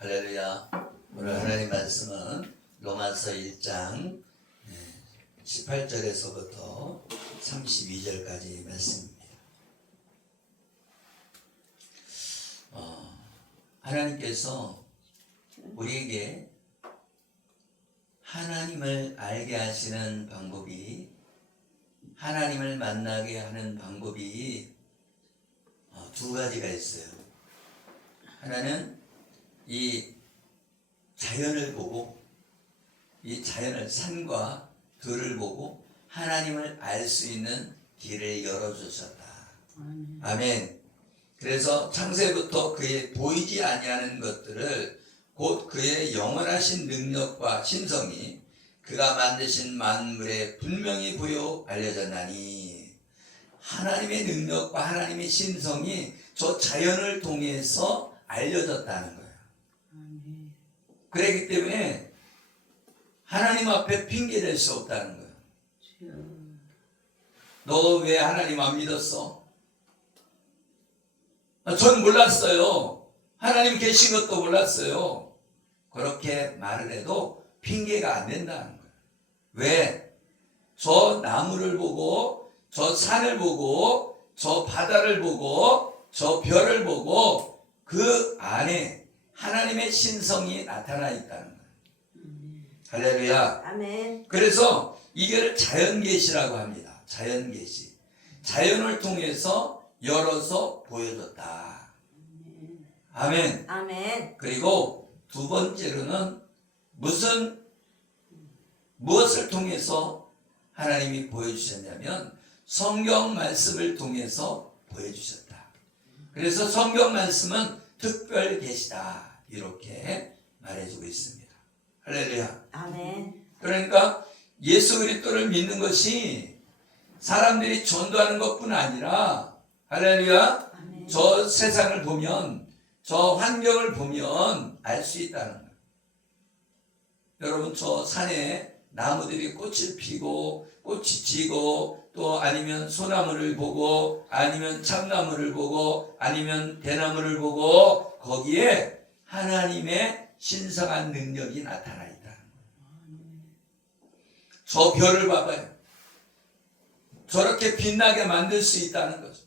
할렐루야. 오늘 하나님 말씀은 로마서 1장 18절에서부터 32절까지 말씀입니다. 하나님께서 우리에게 하나님을 알게 하시는 방법이, 하나님을 만나게 하는 방법이 두 가지가 있어요. 하나는 이 자연을 보고, 이 자연을, 산과 들을 보고 하나님을 알 수 있는 길을 열어주셨다. 아멘. 그래서 창세부터 그의 보이지 아니하는 것들을, 곧 그의 영원하신 능력과 신성이 그가 만드신 만물에 분명히 보여 알려졌나니, 하나님의 능력과 하나님의 신성이 저 자연을 통해서 알려졌다는 거예요. 그렇기 때문에 하나님 앞에 핑계 댈 수 없다는 거예요. 너 왜 하나님 안 믿었어? 전 몰랐어요. 하나님 계신 것도 몰랐어요. 그렇게 말을 해도 핑계가 안 된다는 거예요. 왜? 저 나무를 보고, 저 산을 보고, 저 바다를 보고, 저 별을 보고 그 안에 하나님의 신성이 나타나 있다는 거예요. 할렐루야. 아멘. 그래서 이걸 자연계시라고 합니다. 자연계시. 자연을 통해서 열어서 보여줬다. 아멘. 아멘. 그리고 두 번째로는 무엇을 통해서 하나님이 보여주셨냐면 성경 말씀을 통해서 보여주셨다. 그래서 성경 말씀은 특별 계시다, 이렇게 말해주고 있습니다. 할렐루야. 아멘. 그러니까 예수 그리스도를 믿는 것이 사람들이 전도하는 것뿐 아니라, 할렐루야, 아멘. 저 세상을 보면, 저 환경을 보면 알 수 있다는 거예요. 여러분, 저 산에 나무들이 꽃을 피고 꽃이 지고, 또 아니면 소나무를 보고, 아니면 참나무를 보고, 아니면 대나무를 보고, 거기에 하나님의 신성한 능력이 나타나 있다는 거예요. 저 별을 봐봐요. 저렇게 빛나게 만들 수 있다는 거죠.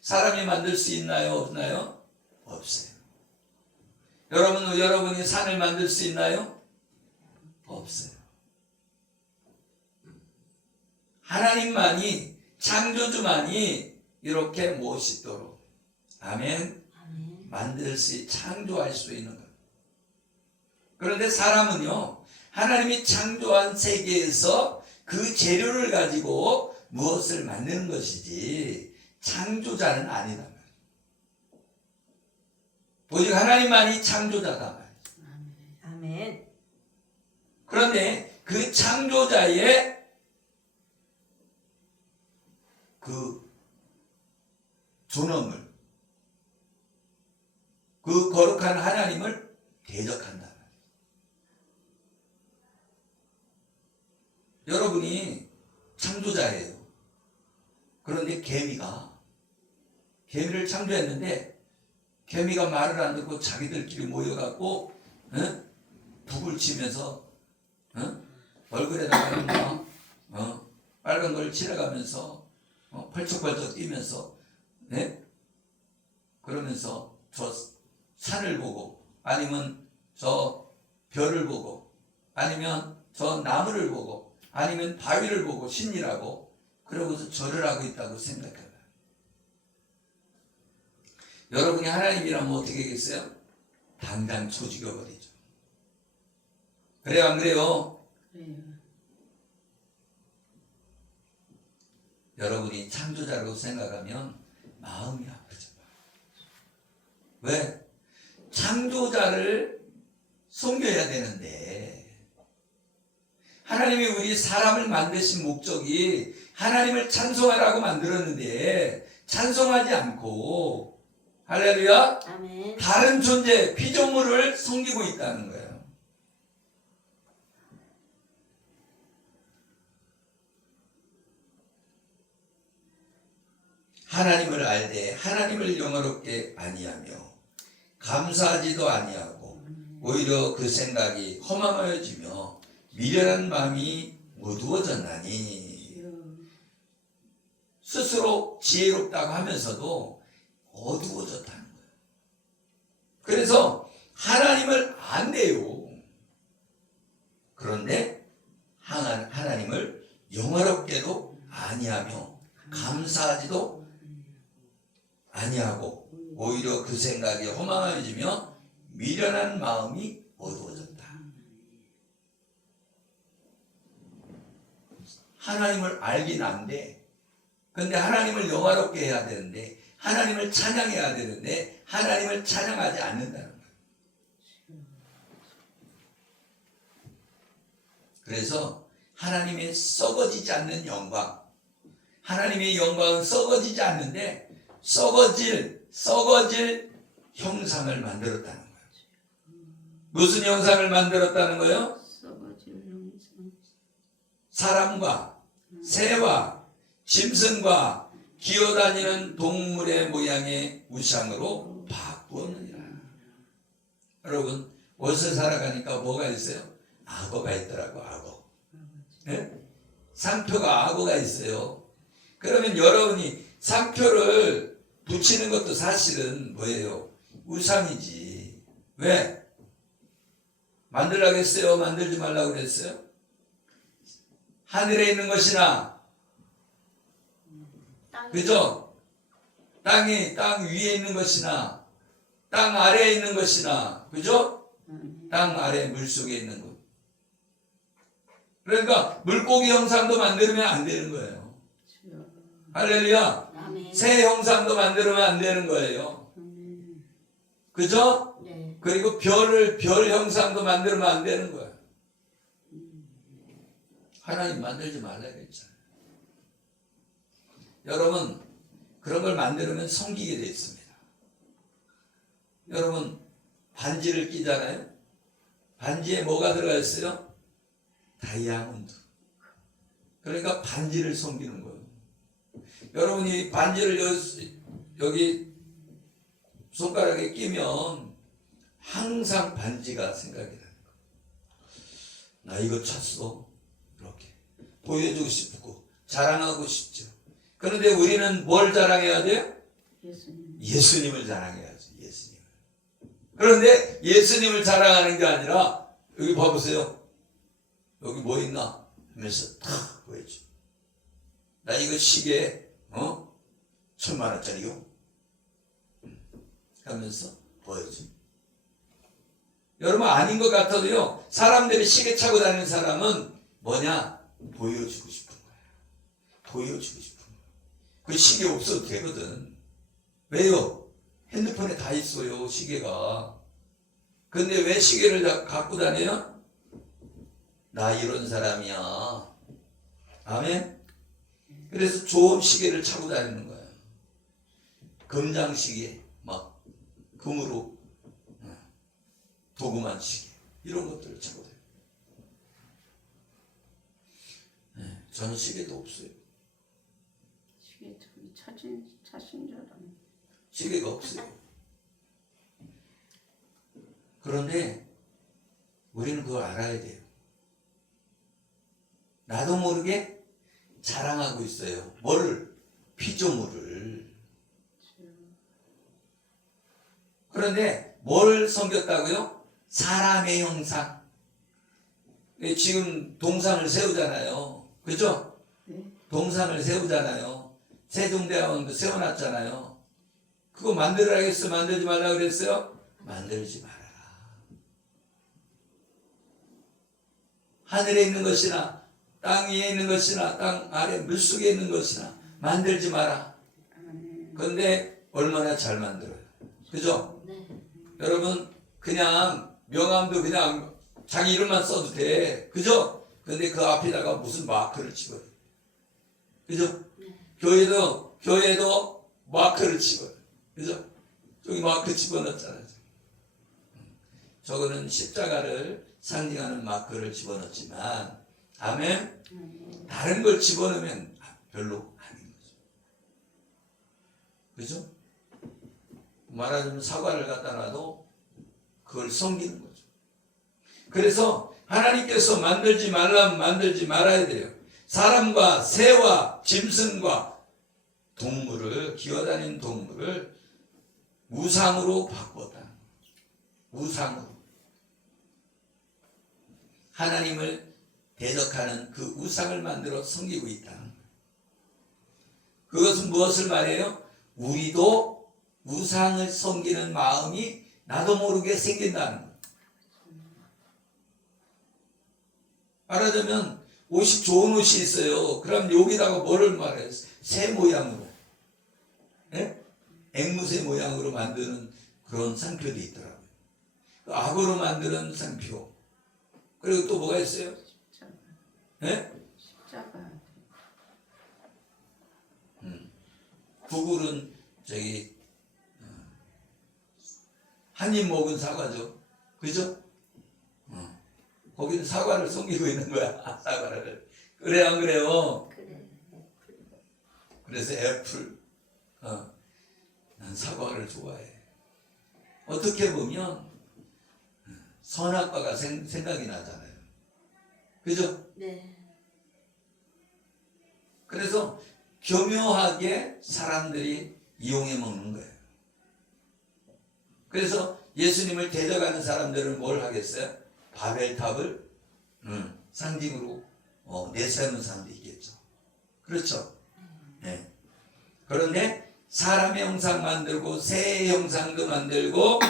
사람이 만들 수 있나요? 없나요? 없어요. 여러분이 산을 만들 수 있나요? 없어요. 하나님만이, 창조주만이 이렇게 멋있도록, 아멘, 창조할 수 있는 거예요. 그런데 사람은요, 하나님이 창조한 세계에서 그 재료를 가지고 무엇을 만드는 것이지 창조자는 아니다 말이에요. 오직 하나님만이 창조자다 말이에요. 아멘. 그런데 그 창조자의 그 존엄을, 그 거룩한 하나님을 대적한다. 여러분이 창조자예요. 그런데 개미를 창조했는데 개미가 말을 안 듣고 자기들끼리 모여갖고 북을 치면서 얼굴에다가 빨간 걸 칠해가면서 펄쩍펄쩍 뛰면서, 그러면서 저 산을 보고, 아니면 저 별을 보고, 아니면 저 나무를 보고, 아니면 바위를 보고 신이라고 그러고서 절을 하고 있다고 생각해봐요. 여러분이 하나님이라면 어떻게 하겠어요? 당장 쳐 죽여버리죠. 그래요, 안 그래요? 여러분이 창조자라고 생각하면 마음이 아프죠. 왜? 창조자를 섬겨야 되는데, 하나님이 우리 사람을 만드신 목적이 하나님을 찬송하라고 만들었는데 찬송하지 않고, 할렐루야, 아멘. 다른 존재, 피조물을 섬기고 있다는 거예요. 하나님을 알되 하나님을 영화롭게 아니하며 감사하지도 아니하고 오히려 그 생각이 허망하여지며 미련한 마음이 어두워졌나니. 스스로 지혜롭다고 하면서도 어두워졌다는 거예요. 그래서 하나님을 안돼요. 그런데 하나님을 영화롭게도 아니하며 감사하지도 아니하고 오히려 그 생각이 허망해지며 미련한 마음이 어두워졌다. 하나님을 알긴 안돼. 근데 하나님을 영화롭게 해야 되는데, 하나님을 찬양해야 되는데 하나님을 찬양하지 않는다는 거예요. 그래서 하나님의 썩어지지 않는 영광, 하나님의 영광은 썩어지지 않는데 썩어질 형상을 만들었다는 거예요. 무슨 형상을 만들었다는 거예요? 사람과 새와 짐승과 기어다니는 동물의 모양의 우상으로 바꾸느니라. 여러분, 옷을 사러 가니까 뭐가 있어요? 악어가 있더라고. 악어. 네? 상표가 악어가 있어요. 그러면 여러분이 상표를 붙이는 것도 사실은 뭐예요? 우상이지. 왜? 만들라고 했어요? 만들지 말라고 그랬어요? 하늘에 있는 것이나, 그죠? 땅 위에 있는 것이나 땅 아래에 있는 것이나, 그죠? 땅 아래 물속에 있는 것. 그러니까 물고기 형상도 만들면 안 되는 거예요. 할렐루야. 새 형상도 만들면 안 되는 거예요. 그죠? 네. 그리고 별 형상도 만들면 안 되는 거예요. 하나님 만들지 말라고 했잖아요. 여러분, 그런 걸 만들면 섬기게 돼 있습니다. 여러분, 반지를 끼잖아요. 반지에 뭐가 들어가 있어요? 다이아몬드. 그러니까 반지를 섬기는 거예요. 여러분이 반지를 여기 손가락에 끼면 항상 반지가 생각이 나는 거예요. 나 이거 찼어. 이렇게 보여주고 싶고 자랑하고 싶죠. 그런데 우리는 뭘 자랑해야 돼요? 예수님을 자랑해야지. 예수님을. 그런데 예수님을 자랑하는 게 아니라 여기 봐보세요. 여기 뭐 있나 하면서 탁 보여줘. 나 이거 시계 1,000,000원짜리요 하면서 보여줘. 여러분, 아닌 것 같아도요, 사람들이 시계 차고 다니는 사람은 뭐냐? 보여주고 싶은 거야. 보여주고 싶은 거야. 그 시계 없어도 되거든. 왜요? 핸드폰에 다 있어요, 시계가. 근데 왜 시계를 갖고 다녀요? 나 이런 사람이야. 아멘? 그래서 좋은 시계를 차고 다니는 거예요. 금장 시계, 막 금으로 도금한 시계, 이런 것들을 차고 다녀요. 저는 시계도 없어요. 시계 차신 줄 알았네. 시계가 없어요. 그런데 우리는 그걸 알아야 돼요. 나도 모르게 자랑하고 있어요. 뭐를? 피조물을. 그런데 뭘 섬겼다고요? 사람의 형상. 지금 동상을 세우잖아요. 그죠? 네. 동상을 세우잖아요. 세종대왕도 세워놨잖아요. 그거 만들어라 했어? 만들지 말라고 그랬어요? 만들지 말아라. 하늘에 있는 것이나 땅 위에 있는 것이나 땅 아래 물속에 있는 것이나 만들지 마라. 그런데 얼마나 잘 만들어요. 그죠? 네. 여러분, 그냥 명함도 그냥 자기 이름만 써도 돼. 그죠? 근데 그 앞에다가 무슨 마크를 집어요. 그죠? 네. 교회도 마크를 집어요. 그죠? 저기 마크 집어넣었잖아요. 저거는 십자가를 상징하는 마크를 집어넣었지만, 아멘? 다른 걸 집어넣으면 별로 아닌 거죠. 그죠? 말하자면 사과를 갖다 놔도 그걸 섬기는 거죠. 그래서 하나님께서 만들지 말라면 만들지 말아야 돼요. 사람과 새와 짐승과 동물을, 기어다니는 동물을 우상으로 바꿨다. 우상으로. 하나님을 대적하는 그 우상을 만들어 섬기고 있다는 거예요. 그것은 무엇을 말해요? 우리도 우상을 섬기는 마음이 나도 모르게 생긴다는 거예요. 말하자면 옷이 좋은 옷이 있어요. 그럼 여기다가 뭐를 말해요? 새 모양으로, 앵무새 모양으로 만드는 그런 상표도 있더라고요. 악어로 만드는 상표. 그리고 또 뭐가 있어요? 십자가. 구글은 한 입 먹은 사과죠. 그죠? 거기는 사과를 섬기고 있는 거야. 사과를. 그래 안 그래요? 그래. 그래서 애플. 난 사과를 좋아해. 어떻게 보면 선악과가 생각이 나잖아요. 그죠? 네. 그래서 교묘하게 사람들이 이용해 먹는 거예요. 그래서 예수님을 대적하는 사람들은 뭘 하겠어요? 바벨탑을 상징으로 내세우는 사람도 있겠죠. 그렇죠? 네. 그런데 사람의 형상 만들고 새의 형상도 만들고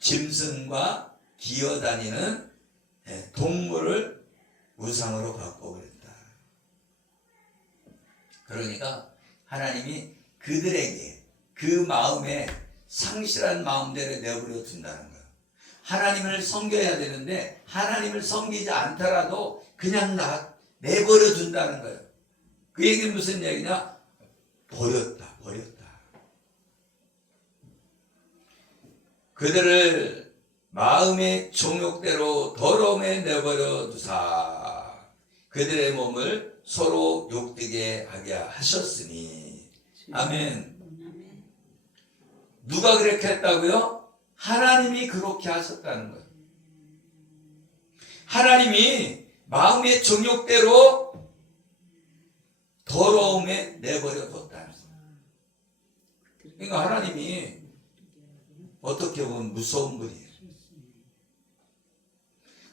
짐승과 기어다니는 동물을 우상으로 바꿔버렸다. 그러니까 하나님이 그들에게 그 마음에 상실한 마음대로 내버려 둔다는 거예요. 하나님을 섬겨야 되는데 하나님을 섬기지 않더라도 그냥 내버려 둔다는 거예요. 그 얘기는 무슨 얘기냐? 버렸다. 그들을 마음의 종욕대로 더러움에 내버려 두사 그들의 몸을 서로 욕되게 하게 하셨으니. 아멘. 누가 그렇게 했다고요? 하나님이 그렇게 하셨다는 거예요. 하나님이 마음의 정욕대로 더러움에 내버려 뒀다는 거예요. 그러니까 하나님이 어떻게 보면 무서운 분이에요.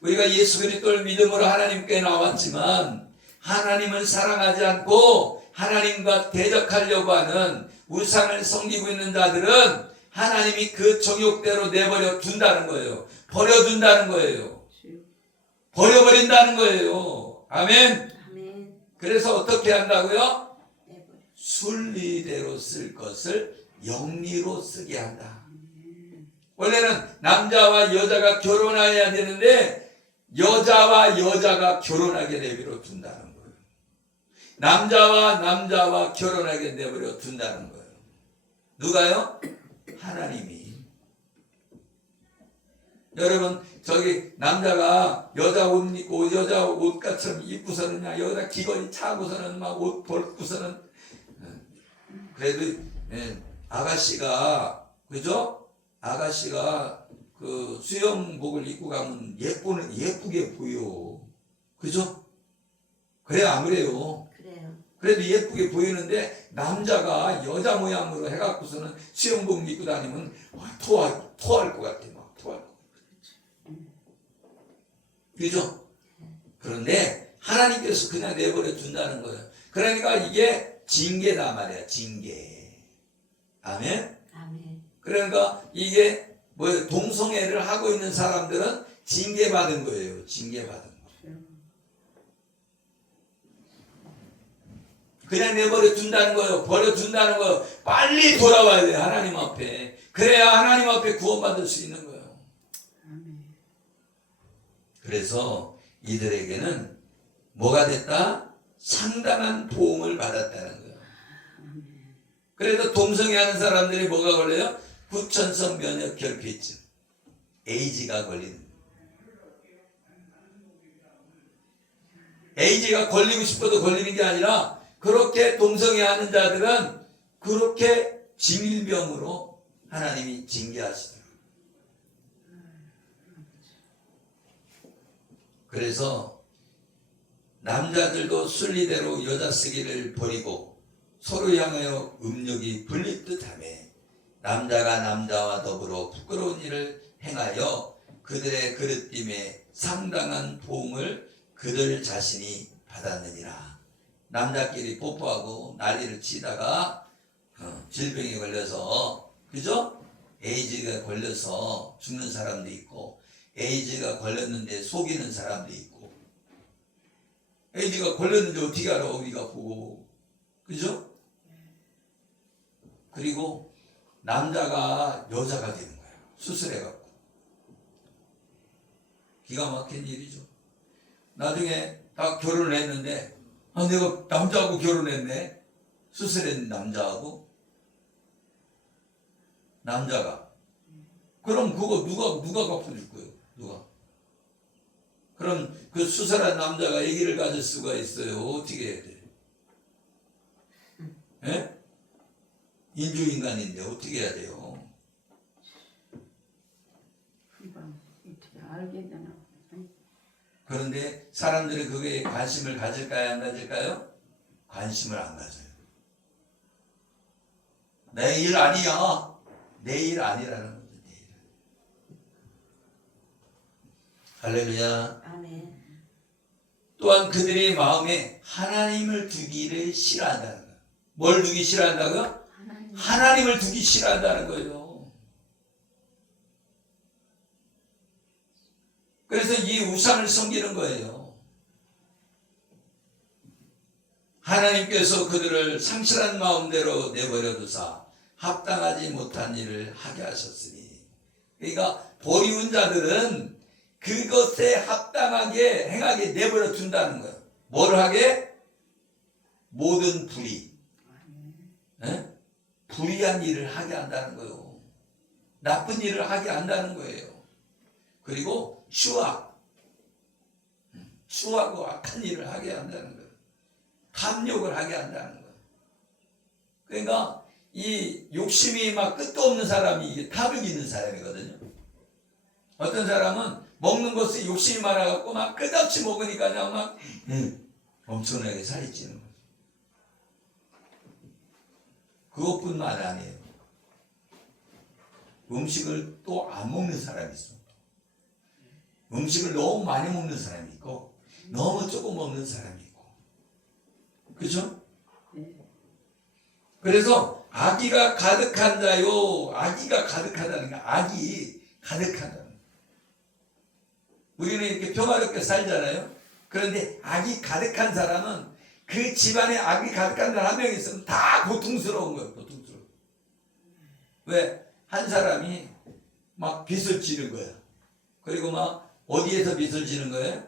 우리가 예수 그리스도를 믿음으로 하나님께 나왔지만 하나님을 사랑하지 않고 하나님과 대적하려고 하는 우상을 섬기고 있는 자들은 하나님이 그 정욕대로 내버려 둔다는 거예요. 버려둔다는 거예요. 버려버린다는 거예요. 아멘. 그래서 어떻게 한다고요? 순리대로 쓸 것을 영리로 쓰게 한다. 원래는 남자와 여자가 결혼해야 되는데 여자와 여자가 결혼하게 내버려 둔다는 거예요. 남자와 남자와 결혼하게 내버려 둔다는 거예요. 누가요? 하나님이. 여러분 남자가 여자 옷 입고 여자 옷같처럼 입고서는 여자 기거리 차고서는 막 옷 벗고서는 그래도 아가씨가 그죠? 아가씨가 그 수영복을 입고 가면 예쁘게 보여. 그죠? 그래요, 안 그래요? 그래요. 그래도 예쁘게 보이는데 남자가 여자 모양으로 해갖고서는 수영복 입고 다니면 토할 것 같아. 막 토할 것 같아. 그죠? 그런데 하나님께서 그냥 내버려 둔다는 거예요. 그러니까 이게 징계다 말이야. 징계. 아멘? 그러니까 이게 동성애를 하고 있는 사람들은 징계받은 거예요. 징계받은 거. 그냥 내버려 둔다는 거예요. 버려둔다는 거예요. 빨리 돌아와야 돼요. 하나님 앞에. 그래야 하나님 앞에 구원받을 수 있는 거예요. 그래서 이들에게는 뭐가 됐다? 상당한 도움을 받았다는 거예요. 그래서 동성애하는 사람들이 뭐가 걸려요? 후천성 면역 결핍증, 에이즈가 걸리는. 에이즈가 걸리고 싶어도 걸리는 게 아니라 그렇게 동성애하는 자들은 그렇게 징일병으로 하나님이 징계하시더라고요. 그래서 남자들도 순리대로 여자 쓰기를 버리고 서로 향하여 음욕이 불릴 듯하며 남자가 남자와 더불어 부끄러운 일을 행하여 그들의 그릇됨에 상당한 보응을 그들 자신이 받았느니라. 남자끼리 뽀뽀하고 난리를 치다가 질병에 걸려서, 그죠? 에이즈가 걸려서 죽는 사람도 있고, 에이즈가 걸렸는데 속이는 사람도 있고. 에이즈가 걸렸는데 어떻게 알아? 우리가 보고, 그죠? 그리고 남자가 여자가 되는 거예요. 수술해갖고. 기가 막힌 일이죠. 나중에 다 결혼을 했는데, 내가 남자하고 결혼했네. 수술한 남자하고. 남자가. 그럼 그거 누가 갚아줄 거예요? 누가? 그럼 그 수술한 남자가 아기를 가질 수가 있어요? 어떻게 해야 돼? 예? 인조인간인데 어떻게 해야 돼요? 금방 어떻게 알게 되나. 그런데 사람들이 그거에 관심을 가질까요? 안 가질까요? 관심을 안 가져요. 내 일 아니야. 내 일 아니라는 거죠. 내 일. 할렐루야. 아멘. 또한 그들의 마음에 하나님을 두기를 싫어한다는 거예요. 뭘 두기 싫어한다고요? 하나님을 두기 싫어한다는 거예요. 그래서 이 우상을 섬기는 거예요. 하나님께서 그들을 상실한 마음대로 내버려 두사 합당하지 못한 일을 하게 하셨으니, 그러니까 버리운 자들은 그것에 합당하게 행하게 내버려 둔다는 거예요. 뭘 하게? 모든 불의, 불의한 일을 하게 한다는 거예요. 나쁜 일을 하게 한다는 거예요. 그리고 추하고 악한 일을 하게 한다는 거예요. 탐욕을 하게 한다는 거예요. 그러니까 이 욕심이 막 끝도 없는 사람이 이게 탐욕이 있는 사람이거든요. 어떤 사람은 먹는 것에 욕심이 많아갖고 막 끝없이 먹으니까 그냥 막 엄청나게 살이 찌는 거죠. 그것뿐만 아니에요. 음식을 또 안 먹는 사람이 있어. 음식을 너무 많이 먹는 사람이 있고 너무 조금 먹는 사람이 있고. 그렇죠? 그래서 악의가 가득한 자요. 악의가 가득하다는 게 악이 가득하다는 거예요. 우리는 이렇게 평화롭게 살잖아요. 그런데 악이 가득한 사람은 그 집안에 악이 가득한 사람 한 명 있으면 다 고통스러운 거예요. 고통스러워. 왜? 한 사람이 막 빚을 지는 거야. 그리고 막 어디에서 빚을 지는 거예요?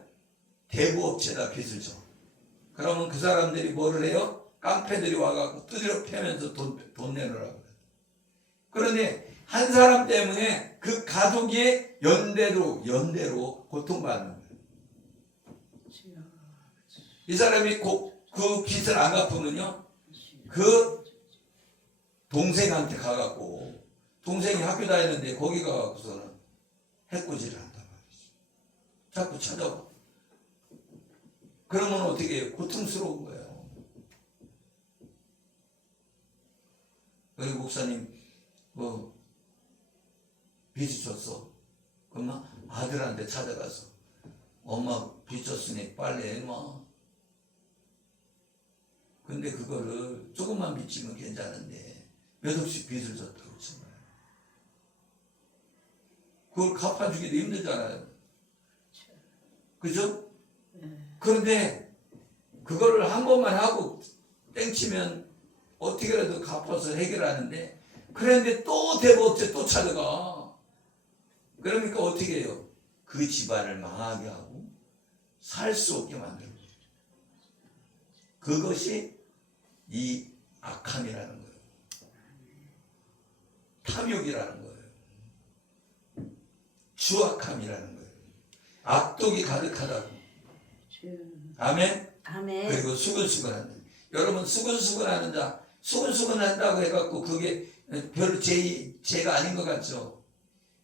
대부업체에다 빚을 줘. 그러면 그 사람들이 뭐를 해요? 깡패들이 와갖고 두드려 패면서 돈 내놓으라고 그래요. 그런데 한 사람 때문에 그 가족이 연대로 고통받는 거예요. 이 사람이 그 빚을 안 갚으면요, 그 동생한테 가갖고, 동생이 학교 다니는데 거기 가갖고서는 해코지를 한단 말이죠. 자꾸 찾아와. 그러면 어떻게 해요? 고통스러운 거예요. 우리 목사님 빚이 줬어. 그러면 아들한테 찾아가서 엄마 빚 줬으니 빨리 해놔. 근데 그거를 조금만 빚지면 괜찮은데 몇 억씩 빚을 줬다고 치면 그걸 갚아주기도 힘들잖아요. 그죠? 그런데 그거를 한 번만 하고 땡치면 어떻게라도 갚아서 해결하는데, 그런데 또 대법업체 또 찾아가. 그러니까 어떻게 해요? 그 집안을 망하게 하고 살 수 없게 만들고. 그것이 이 악함이라는 거예요. 탐욕이라는 거예요. 추악함이라는 거예요. 악독이 가득하다고. 아멘? 아멘. 그리고 수근수근한다. 여러분, 수근수근하는 자, 수근수근한다고 해갖고 그게 별로 죄가 아닌 것 같죠?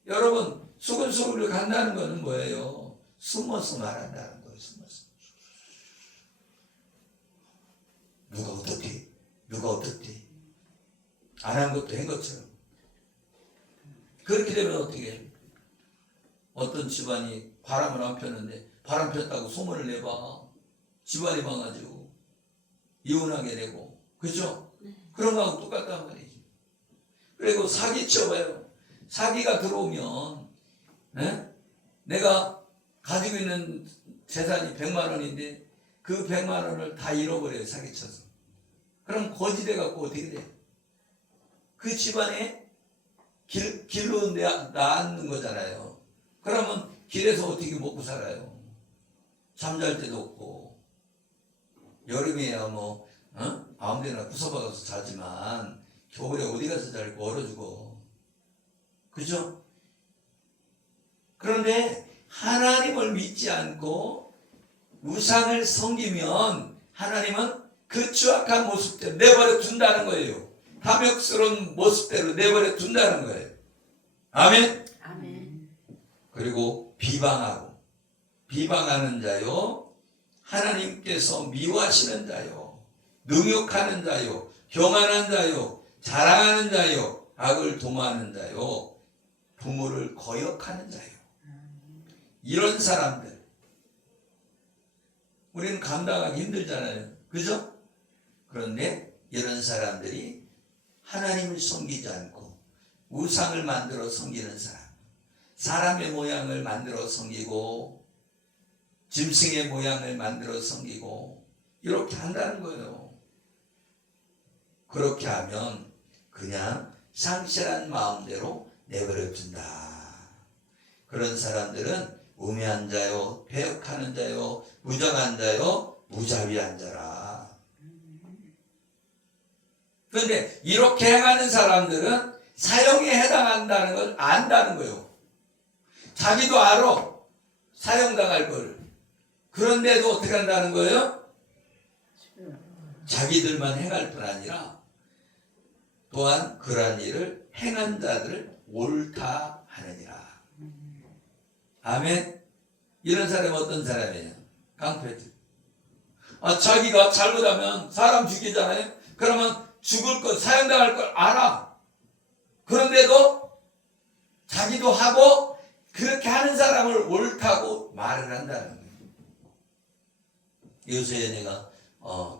여러분, 수근수근을 간다는 것은 뭐예요? 숨어서 말한다는 거예요. 숨어서. 누가 어떻게 안 한 것도 한 것처럼. 그렇게 되면 어떻게 해요? 어떤 집안이 바람을 안 폈는데 바람 폈다고 소문을 내봐. 집안이 망가지고 이혼하게 되고, 그죠? 그런 거하고 똑같단 말이지. 그리고 사기 쳐봐요. 사기가 들어오면 내가 가지고 있는 재산이 100만 원인데 그 100만 원을 다 잃어버려요. 사기쳐서. 그럼 거지돼 갖고 어떻게 돼? 그 집안에 길로 나앉는 거잖아요. 그러면 길에서 어떻게 먹고 살아요? 잠잘 때도 없고, 여름에야 뭐 아무데나 구석박아서 자지만 겨울에 어디 가서 잘고 얼어 죽어. 그죠? 그런데 하나님을 믿지 않고 우상을 섬기면 하나님은 그 추악한 모습대로 내버려 둔다는 거예요. 탐욕스러운 모습대로 내버려 둔다는 거예요. 아멘. 아멘. 그리고 비방하는 자요, 하나님께서 미워하시는 자요, 능욕하는 자요, 교만한 자요, 자랑하는 자요, 악을 도모하는 자요, 부모를 거역하는 자요. 이런 사람들 우리는 감당하기 힘들잖아요. 그죠? 그런데 이런 사람들이 하나님을 섬기지 않고 우상을 만들어 섬기는 사람, 사람의 모양을 만들어 섬기고 짐승의 모양을 만들어 섬기고 이렇게 한다는 거예요. 그렇게 하면 그냥 상실한 마음대로 내버려 둔다. 그런 사람들은 우매한 자요, 패역하는 자요, 무정한 자요, 무자비한 자라. 그런데 이렇게 행하는 사람들은 사형에 해당한다는 걸 안다는 거예요. 자기도 알아. 사형당할 걸. 그런데도 어떻게 한다는 거예요? 자기들만 행할 뿐 아니라 또한 그러한 일을 행한 자들을 옳다 하느니라. 아멘. 이런 사람은 어떤 사람이에요? 깡패들. 자기가 잘못하면 사람 죽이잖아요. 그러면 죽을 것, 사형당할 걸 알아. 그런데도 자기도 하고 그렇게 하는 사람을 옳다고 말을 한다는 거예요. 요새 내가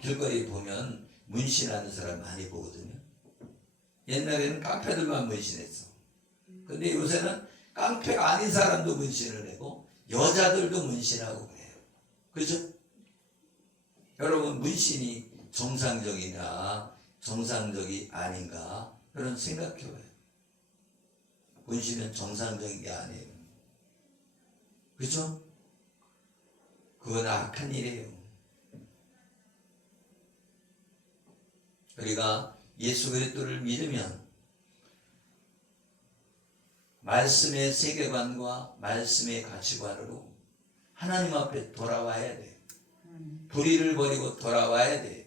길거리 보면 문신하는 사람 많이 보거든요. 옛날에는 깡패들만 문신했어. 근데 요새는 깡패가 아닌 사람도 문신을 내고 여자들도 문신하고 그래요. 그죠? 여러분, 문신이 정상적이냐 정상적이 아닌가 그런 생각해봐요. 문신은 정상적인 게 아니에요. 그죠? 그건 악한 일이에요. 우리가 예수 그리스도를 믿으면 말씀의 세계관과 말씀의 가치관으로 하나님 앞에 돌아와야 돼요. 불의를 버리고 돌아와야 돼요.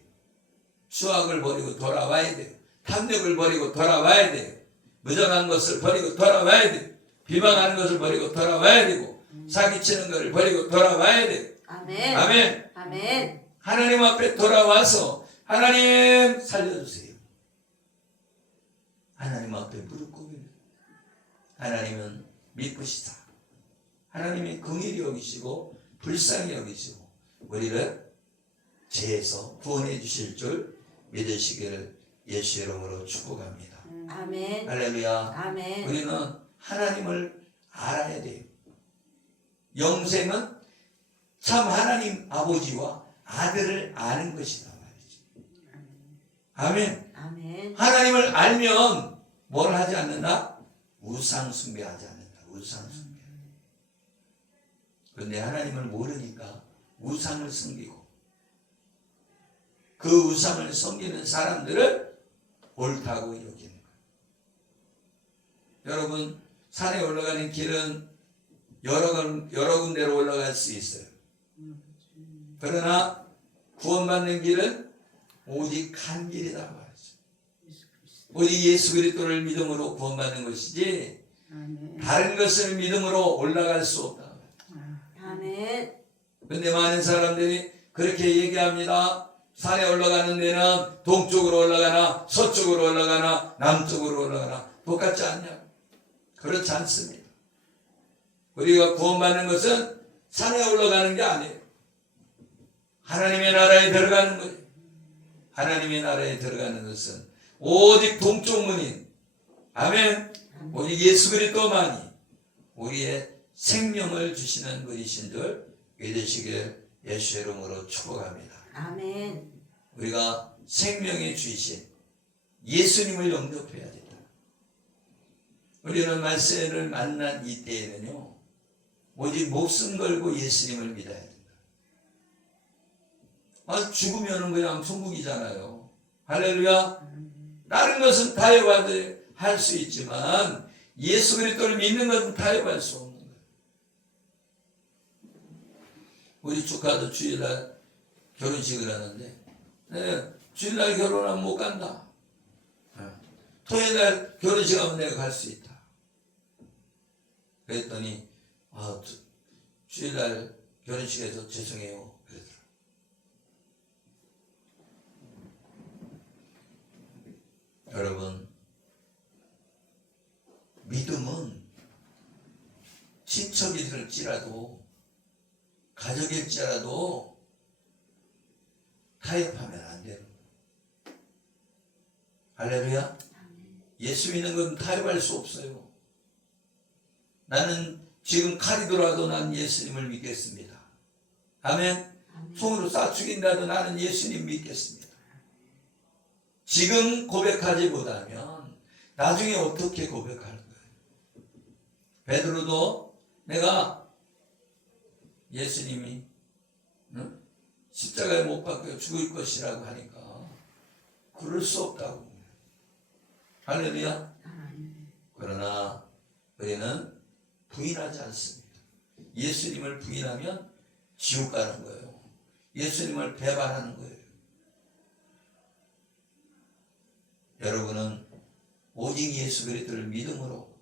수악을 버리고 돌아와야 돼요. 탐욕을 버리고 돌아와야 돼요. 무정한 것을 버리고 돌아와야 돼요. 비방하는 것을 버리고 돌아와야 되고 사기치는 것을 버리고 돌아와야 돼요. 아멘. 아멘. 아멘. 하나님 앞에 돌아와서 하나님 살려주세요. 하나님 앞에 무릎 꿇으면 하나님은 미쁘시다. 하나님이 긍휼히 여기시고 불쌍히 여기시고 우리를 죄에서 구원해 주실 줄 믿으시기를 예수 이름으로 축복합니다. 아멘. 할렐루야. 아멘. 우리는 하나님을 알아야 돼요. 영생은 참 하나님 아버지와 아들을 아는 것이다 말이지. 아멘. 아멘. 하나님을 알면 뭘 하지 않는다? 우상 숭배하지 않는다. 우상 숭배. 그런데 하나님을 모르니까 우상을 섬기고 그 우상을 섬기는 사람들을 옳다고 여기는 거예요. 여러분, 산에 올라가는 길은 여러 군데로 올라갈 수 있어요. 그러나 구원받는 길은 오직 한 길이다 말이죠. 오직 예수 그리스도를 믿음으로 구원받는 것이지 아멘. 다른 것을 믿음으로 올라갈 수 없다. 아멘. 근데 많은 사람들이 그렇게 얘기합니다. 산에 올라가는 데는 동쪽으로 올라가나 서쪽으로 올라가나 남쪽으로 올라가나 똑같지 않냐? 그렇지 않습니다. 우리가 구원받는 것은 산에 올라가는 게 아니에요. 하나님의 나라에 들어가는 거예요. 하나님의 나라에 들어가는 것은 오직 동쪽 문인, 아멘, 오직 예수 그리스도만이 우리의 생명을 주시는 분이신 줄 믿으시길 예수의 이름으로 축복합니다. 아멘. 우리가 생명의 주이신 예수님을 영접해야 된다. 우리는 말세를 만난 이때에는요, 오직 목숨 걸고 예수님을 믿어야 된다. 죽으면 그냥 천국이잖아요. 할렐루야. 다른 것은 타협할 수 있지만 예수 그리스도를 믿는 것은 타협할 수 없는 거예요. 우리 조카도 주일날 결혼식을 하는데, 네, 주일날 결혼하면 못 간다. 토요일날 결혼식 하면 내가 갈 수 있다. 그랬더니 주일날 결혼식에서 죄송해요 그러더라. 여러분, 믿음은 친척일지라도 가족일지라도 타협하면 안 돼요. 할렐루야. 예수 믿는 건 타협할 수 없어요. 나는 지금 칼이 들어와도 난 예수님을 믿겠습니다. 아멘. 손으로 쏴 죽인다도 나는 예수님 믿겠습니다. 지금 고백하지보다면 나중에 어떻게 고백할 거예요? 베드로도 내가 예수님이 십자가에 못 박혀 죽을 것이라고 하니까 그럴 수 없다고. 할렐루야. 그러나 우리는 부인하지 않습니다. 예수님을 부인하면 지옥 가는 거예요. 예수님을 배반하는 거예요. 여러분은 오직 예수 그리스도를 믿음으로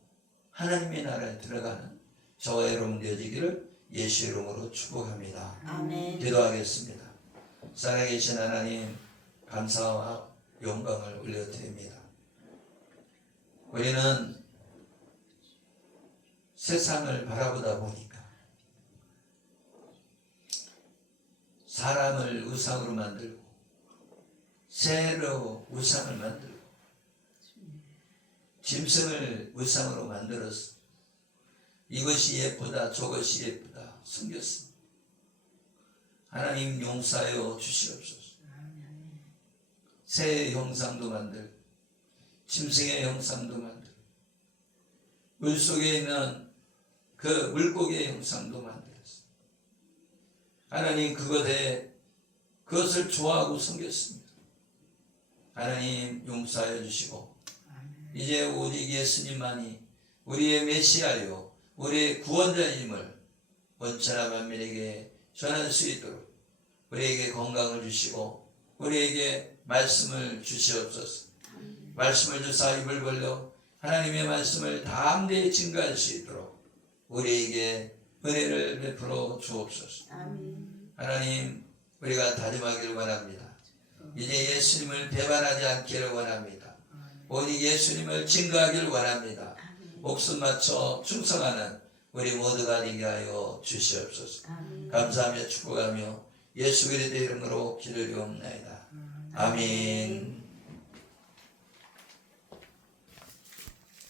하나님의 나라에 들어가는 저와 여러분 되어지기를 예수 이름으로 축복합니다. 아멘. 기도하겠습니다. 살아계신 하나님, 감사와 영광을 올려드립니다. 우리는 세상을 바라보다 보니까 사람을 우상으로 만들고 새로 우상을 만들고 짐승을 우상으로 만들어서 이것이 예쁘다 저것이 예쁘다 숨겼습니다. 하나님 용서하여 주시옵소서. 새의 형상도 만들고 짐승의 형상도 만들고 물속에 있는 그 물고기의 형상도 만들었습니다. 하나님 그것을 좋아하고 섬겼습니다. 하나님 용서하여 주시고 이제 오직 예수님만이 우리의 메시아요 우리의 구원자임을 원천하 만민에게 전할 수 있도록 우리에게 건강을 주시고 우리에게 말씀을 주시옵소서. 말씀을 주사 입을 벌려 하나님의 말씀을 담대히 증거할 수 있도록 우리에게 은혜를 베풀어 주옵소서. 하나님, 우리가 다짐하기를 원합니다. 이제 예수님을 배반하지 않기를 원합니다. 오직 예수님을 증거하기를 원합니다. 목숨 맞춰 충성하는 우리 모두가 되게 하여 주시옵소서. 감사하며 축복하며 예수 그리스도의 이름으로 기도드리옵나이다. 아멘.